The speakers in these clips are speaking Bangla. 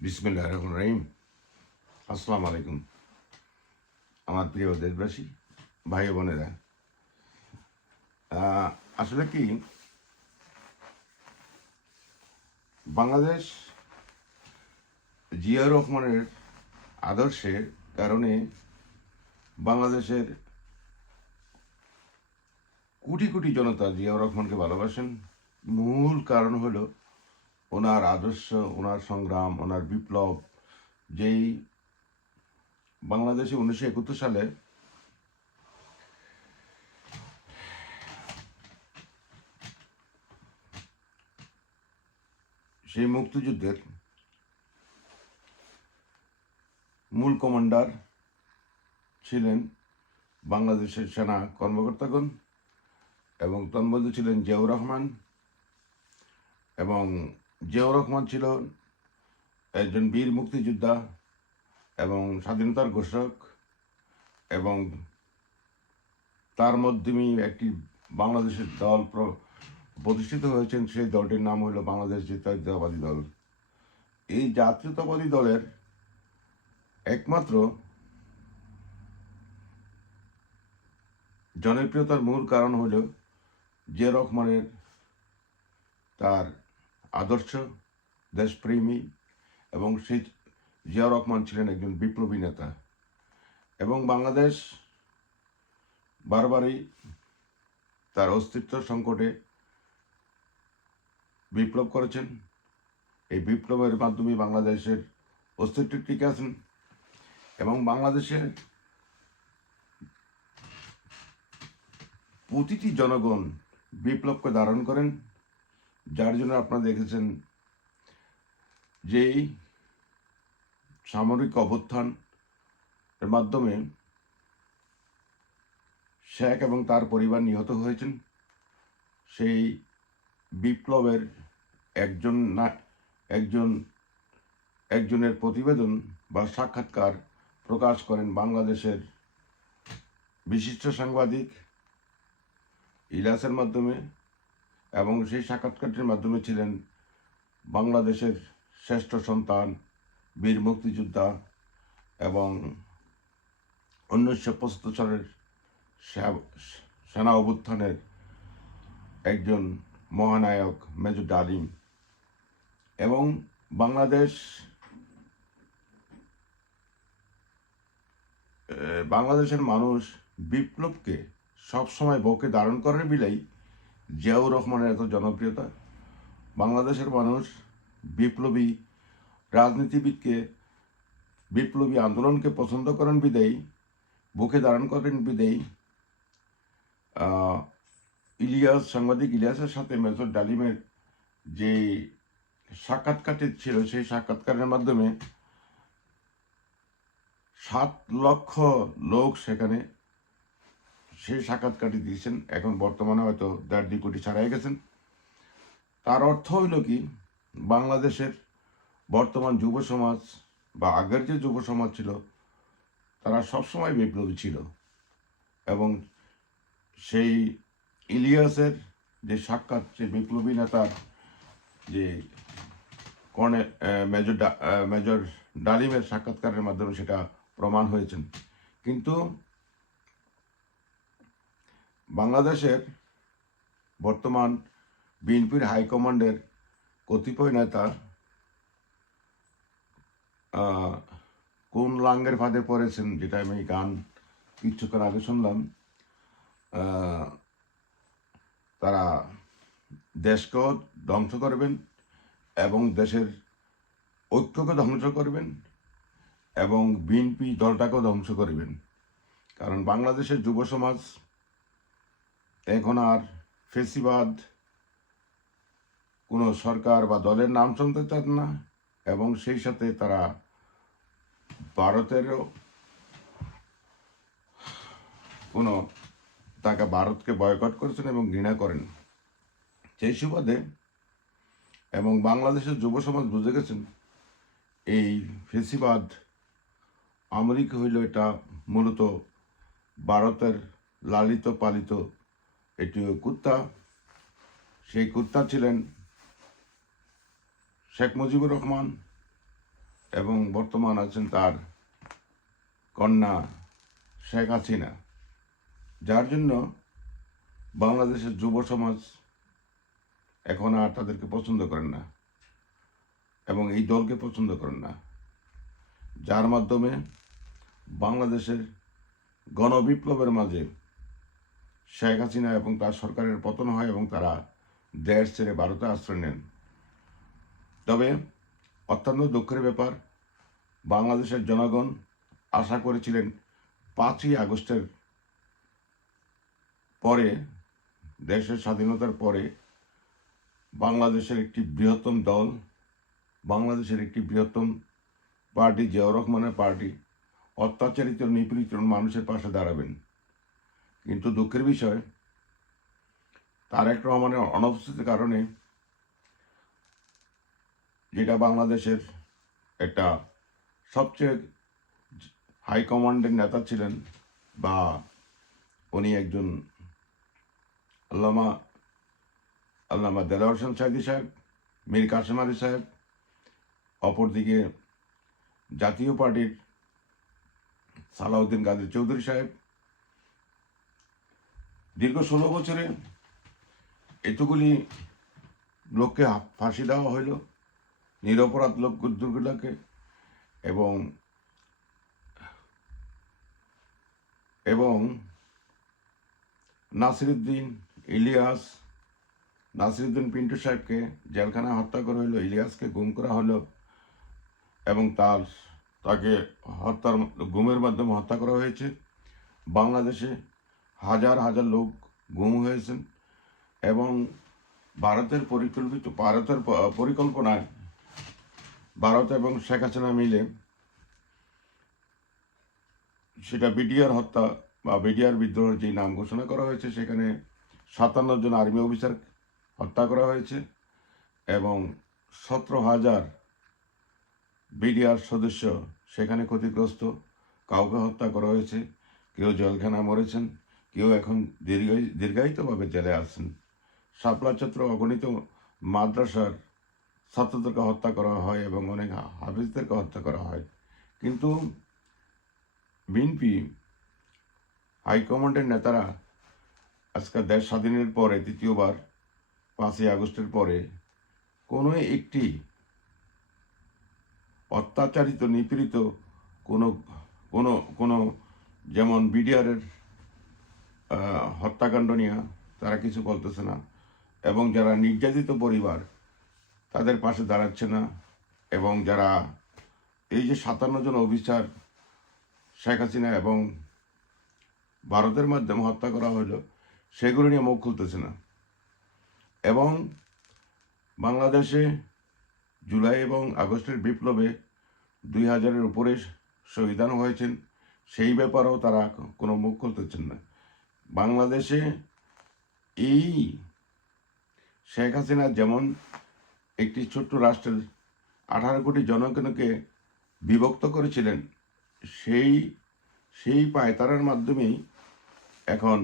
বিসমিল্লাহির রহমানির রহিম। আসসালামু আলাইকুম আমার প্রিয় দেশবাসী, ভাই বোনেরা। আসলে কি, বাংলাদেশ জিয়া রহমানের আদর্শের কারণে বাংলাদেশের কোটি কোটি জনতা জিয়া রহমানকে ভালোবাসেন। মূল কারণ হলো ওনার আদর্শ, ওনার সংগ্রাম, ওনার বিপ্লব। যেই বাংলাদেশে 1971 সালে সেই মুক্তিযুদ্ধের মূল কমান্ডার ছিলেন বাংলাদেশের সেনা কর্মকর্তাগণ, এবং তন্মধ্যে ছিলেন জিয়াউর রহমান। এবং জিয়াউর রহমান ছিল একজন বীর মুক্তিযোদ্ধা এবং স্বাধীনতার ঘোষক, এবং তার মাধ্যমেই একটি বাংলাদেশের দল প্রতিষ্ঠিত হয়েছেন। সেই দলটির নাম হলো বাংলাদেশ জাতীয়তাবাদী দল। এই জাতীয়তাবাদী দলের একমাত্র জনপ্রিয়তার মূল কারণ হল জিয়া রহমানের তার আদর্শ, দেশপ্রেমী, এবং সেই জিয়া রহমান ছিলেন একজন বিপ্লবী নেতা। এবং বাংলাদেশ বারবারই তার অস্তিত্ব সংকটে বিপ্লব করেছেন। এই বিপ্লবের মাধ্যমে বাংলাদেশের অস্তিত্ব টিকে আছেন, এবং বাংলাদেশের প্রতিটি জনগণ বিপ্লবকে ধারণ করেন, যার জন্য আপনারা দেখেছেন যেই সামরিক অভ্যুত্থান এর মাধ্যমে শেখ এবং তার পরিবার নিহত হয়েছেন। সেই বিপ্লবের একজনের প্রতিবেদন বা সাক্ষাৎকার প্রকাশ করেন বাংলাদেশের বিশিষ্ট সাংবাদিক ইলিয়াসের মাধ্যমে, এবং সেই সাক্ষাৎকারটির মাধ্যমে ছিলেন বাংলাদেশের শ্রেষ্ঠ সন্তান, বীর মুক্তিযোদ্ধা, এবং 1975 সালের সেনা অভ্যুত্থানের একজন মহানায়ক মেজর ডালিম। এবং বাংলাদেশের মানুষ বিপ্লবকে সবসময় বুকে ধারণ করার বিলাই জিয়াউর রহমানের এত জনপ্রিয়তা। বাংলাদেশের মানুষ বিপ্লবী রাজনীতিবিদকে, বিপ্লবী আন্দোলনকে পছন্দ করেন বিদায়ী, বুকে ধারণ করেন বিদায়ী সাংবাদিক ইলিয়াসের সাথে মেজর ডালিমের যে সাক্ষাৎকারটি ছিল, সেই সাক্ষাৎকারের মাধ্যমে 7 লক্ষ লোক সেখানে সেই সাক্ষাৎকারটি দিয়েছেন। এখন বর্তমানে হয়তো 1.5 কোটি ছাড়াই গেছেন। তার অর্থ হইল কি, বাংলাদেশের বর্তমান যুব সমাজ বা আগের যে যুব সমাজ ছিল, তারা সবসময় বিপ্লবী ছিল। এবং সেই ইলিয়াসের যে সাক্ষাৎ, যে বিপ্লবী নেতার যে মেজর ডালিমের সাক্ষাৎকারের মাধ্যমে সেটা প্রমাণ হয়েছেন। কিন্তু বাংলাদেশের বর্তমান বিএনপির হাইকমান্ডের কতিপয় নেতা কোন লাঙ্গের ফাঁদে পড়েছেন, যেটা আমি গান কিছুক্ষণ আগে শুনলাম। তারা দেশকেও ধ্বংস করবেন, এবং দেশের ঐক্যকে ধ্বংস করবেন, এবং বিএনপি দলটাকেও ধ্বংস করবেন। কারণ বাংলাদেশের যুব সমাজ এখন আর ফেসিবাদ কোনো সরকার বা দলের নাম শুনতে চান না, এবং সেই সাথে তারা ভারতেরও তাকে ভারতকে বয়কট করেছেন এবং ঘৃণা করেন। সেই সুবাদে এবং বাংলাদেশের যুব সমাজ বুঝে গেছেন এই ফেসিবাদ আমেরিকা হইল এটা মূলত ভারতের লালিত পালিত এটি কুত্তা। সেই কুত্তা ছিলেন শেখ মুজিবুর রহমান এবং বর্তমান আছেন তার কন্যা শেখ হাসিনা, যার জন্য বাংলাদেশের যুব সমাজ এখন আর তাদেরকে পছন্দ করেন না এবং এই দলকে পছন্দ করেন না, যার মাধ্যমে বাংলাদেশের গণবিপ্লবের মাঝে শেখ হাসিনা এবং তার সরকারের পতন হয় এবং তারা দেশ ছেড়ে ভারতে আশ্রয় নেন। তবে অত্যন্ত দুঃখের ব্যাপার, বাংলাদেশের জনগণ আশা করেছিলেন 5ই আগস্টের পরে, দেশের স্বাধীনতার পরে বাংলাদেশের একটি বৃহত্তম দল, বাংলাদেশের একটি বৃহত্তম পার্টি জিয়াউর রহমানের পার্টি অত্যাচারিত নিপীড়িত মানুষের পাশে দাঁড়াবেন। কিন্তু দুঃখের বিষয়, তারেক রহমানের অনুপস্থিতির কারণে, যেটা বাংলাদেশের একটা সবচেয়ে হাইকমান্ডের নেতা ছিলেন, বা উনি একজন আল্লামা দেলাওয়ার হোসেন সাঈদী সাহেব, মীর কাসেম আলী সাহেব, অপরদিকে জাতীয় পার্টির সালাউদ্দিন কাদের চৌধুরী সাহেব, দীর্ঘ 16 বছরে এতগুলি লোককে ফাঁসি দেওয়া হইল, নিরপরাধ লোকগুলোকে, এবং নাসিরুদ্দিন পিন্টু সাহেবকে জেলখানায় হত্যা করা হইল, ইলিয়াসকে গুম করা হলো এবং তাকে গুমের মাধ্যমে হত্যা করা হয়েছে। বাংলাদেশে হাজার হাজার লোক গুম হয়েছেন এবং ভারতের পরিকল্পনায় ভারত এবং শেখ হাসিনা মিলে সেটা বিডিআর হত্যা বা বিডিআর বিদ্রোহের যে নাম ঘোষণা করা হয়েছে, সেখানে 57 জন আর্মি অফিসার হত্যা করা হয়েছে এবং 17,000 বিডিআর সদস্য সেখানে ক্ষতিগ্রস্ত, কাউকে হত্যা করা হয়েছে, কেউ জেলখানায় মরেছেন, কেউ এখন দীর্ঘায়িতভাবে জেলে আছেন। শাপলা চত্র অগণিত মাদ্রাসার ছাত্রদেরকে হত্যা করা হয় এবং অনেক হাফিজদেরকে হত্যা করা হয়। কিন্তু বিএনপি হাইকমান্ডের নেতারা আজকে দেশ স্বাধীনের পরে দ্বিতীয়বার 5ই আগস্টের পরে কোনো একটি অত্যাচারিত নিপীড়িত কোনো কোনো কোনো যেমন বিডিআরের হত্যাকাণ্ড নিয়ে তারা কিছু বলতেছে না এবং যারা নির্যাতিত পরিবার তাদের পাশে দাঁড়াচ্ছে না এবং যারা এই যে 57 জন অফিসার শেখ হাসিনা এবং ভারতের মাধ্যমে হত্যা করা হলো সেগুলো নিয়ে মুখ খুলতেছে না। এবং বাংলাদেশে জুলাই এবং আগস্টের বিপ্লবে 2000-এর উপরে শহীদান হয়েছেন, সেই ব্যাপারেও তারা কোনো মুখ খুলতেছেন না। বাংলাদেশে এই শেখ হাসিনা যেমন একটি ছোট্ট রাষ্ট্রের 18 কোটি জনগণকে বিভক্ত করেছিলেন, সেই পায়তারার মাধ্যমেই এখন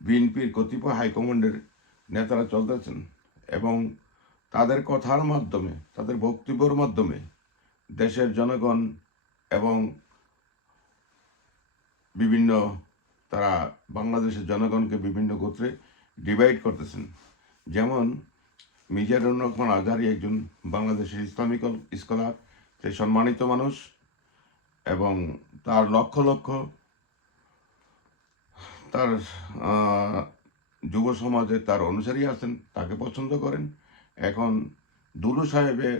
বিএনপির কতিপয় হাইকমান্ডের নেতারা চলতেছেন এবং তাদের কথার মাধ্যমে, তাদের বক্তব্যের মাধ্যমে দেশের জনগণ এবং তারা বাংলাদেশের জনগণকে বিভিন্ন গোত্রে ডিভাইড করতেছেন। যেমন মিজানুর রহমান আজহারি একজন বাংলাদেশের ইসলামিক স্কলার, সে সম্মানিত মানুষ এবং তার লক্ষ লক্ষ তার যুব সমাজে তার অনুসারী আছেন, তাকে পছন্দ করেন। এখন দুলু সাহেবের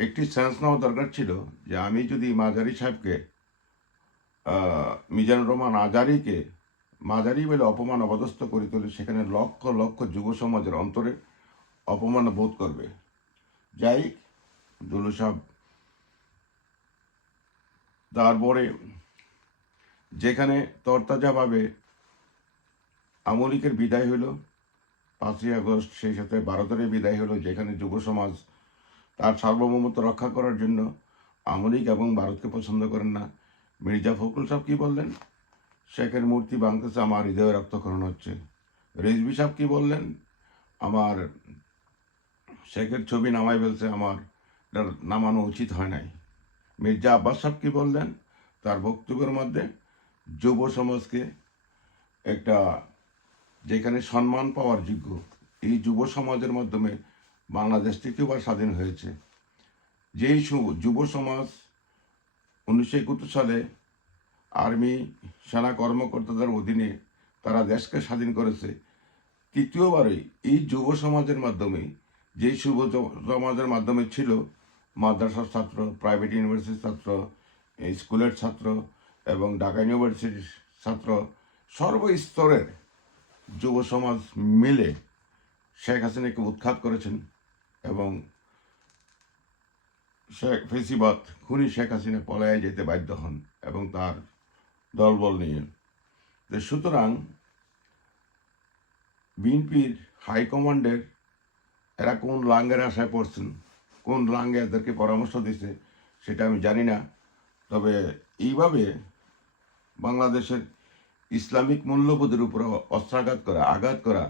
একটি সেন্স নেওয়া দরকার ছিল যে আমি যদি মাঝারি সাহেবকে, মিজানুর রহমান আজহারিকে মাঝারি বলে অপমান অপদস্থ করে তুলে, সেখানে লক্ষ লক্ষ যুব সমাজের অন্তরে অপমান বোধ করবে। যাই দুলু সাহেব, তারপরে যেখানে তরতাজাভাবে আমলিকের বিদায় হলো 5ই আগস্ট, সেই সাথে ভারতের বিদায় হলো, যেখানে যুব সমাজ তার সার্বভৌমত্ব রক্ষা করার জন্য আমলিক এবং ভারতকে পছন্দ করেন না। মির্জা ফখরুল সাহেব কি বললেন? শেখের মূর্তি ভাঙতেছে, আমার হৃদয়ে রক্তক্ষরণ হচ্ছে। রিজভী সাহেব কি বললেন? আমার শেখের ছবি নামাই ফেলছে, আমার এটা নামানো উচিত হয় নাই। মির্জা আব্বাস সাহেব কি বললেন তার বক্তব্যের মধ্যে? যুব সমাজকে একটা যেখানে সম্মান পাওয়ার যোগ্য, এই যুব সমাজের মাধ্যমে বাংলাদেশ তৃতীয়বার স্বাধীন হয়েছে। যেই যুব সমাজ 1971 সালে আর্মি সেনা কর্মকর্তাদের অধীনে তারা দেশকে স্বাধীন করেছে, তৃতীয়বারই এই যুব সমাজের মাধ্যমে, যেই যুব সমাজের মাধ্যমে ছিল মাদ্রাসার ছাত্র, প্রাইভেট ইউনিভার্সিটির ছাত্র, স্কুলের ছাত্র এবং ঢাকা ইউনিভার্সিটির ছাত্র, সর্বস্তরের যুব সমাজ মিলে শেখ হাসিনাকে উৎখাত করেছেন এবং ফেসিবাদ খুনি শেখ হাসিনা পলায়ে যেতে বাধ্য হন এবং তার দলবল নিয়ে। সুতরাং বিএনপির হাইকমান্ডের এরা কোন লাঙ্গের আশায় পড়ছেন, কোন লাঙ্গে এদেরকে পরামর্শ দিচ্ছে সেটা আমি জানি না। তবে এইভাবে বাংলাদেশের ইসলামিক মূল্যবোধের উপর অস্ত্রাঘাত করা, আঘাত করা,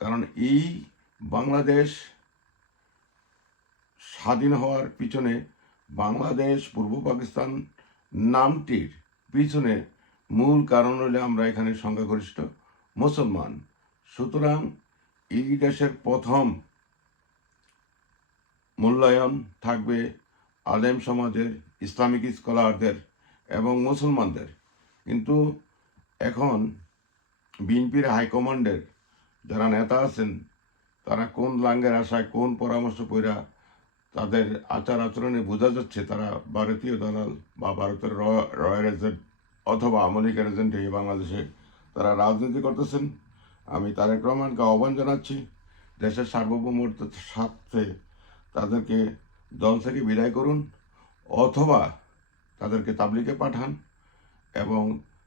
কারণ এই বাংলাদেশ স্বাধীন হওয়ার পিছনে, বাংলাদেশ পূর্ব পাকিস্তান নামটির পিছনে মূল কারণ হলে আমরা এখানে সংখ্যাগরিষ্ঠ মুসলমান। সুতরাং এই দেশের প্রথম মূল্যায়ন থাকবে আলেম সমাজের, ইসলামিক স্কলারদের এবং মুসলমানদের। কিন্তু এখন বিএনপির হাইকমান্ডের যারা নেতা আছেন তারা কোন লাঙ্গের আশায়, কোন পরামর্শ কইরা, তাদের আচার আচরণে বোঝা যাচ্ছে তারা ভারতীয় দালাল বা ভারতের রয়্যাল এজেন্ট অথবা আমলিকের এজেন্ট হয়ে বাংলাদেশে তারা রাজনীতি করতেছেন। আমি তারেক রহমানকে আহ্বান জানাচ্ছি, দেশের সার্বভৌমত্বের স্বার্থে তাদেরকে দল থেকে বিদায় করুন, অথবা তাদেরকে তাবলিগে পাঠান এবং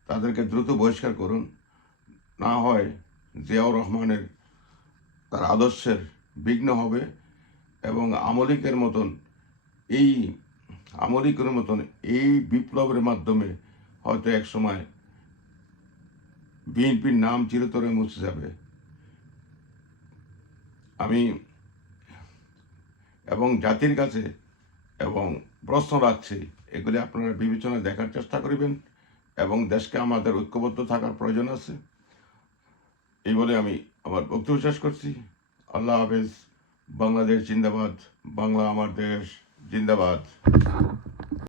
তাদেরকে দ্রুত বহিষ্কার করুন। না হয় জিয়াউর রহমানের তার আদর্শের বিঘ্ন হবে এবং আমলিকের মতন এই বিপ্লবের মাধ্যমে হয়তো এক সময় বিএনপির নাম চিরতরে মুছে যাবে। আমি এবং জাতির কাছে এবং প্রশ্ন রাখছি, এগুলি আপনারা বিবেচনায় দেখার চেষ্টা করবেন এবং দেশকে আমাদের ঐক্যবদ্ধ থাকার প্রয়োজন আছে। এই বলে আমি আমার বক্তব্য শেষ করছি। আল্লাহ হাফেজ। বাংলাদেশ জিন্দাবাদ, বাংলা আমার দেশ জিন্দাবাদ।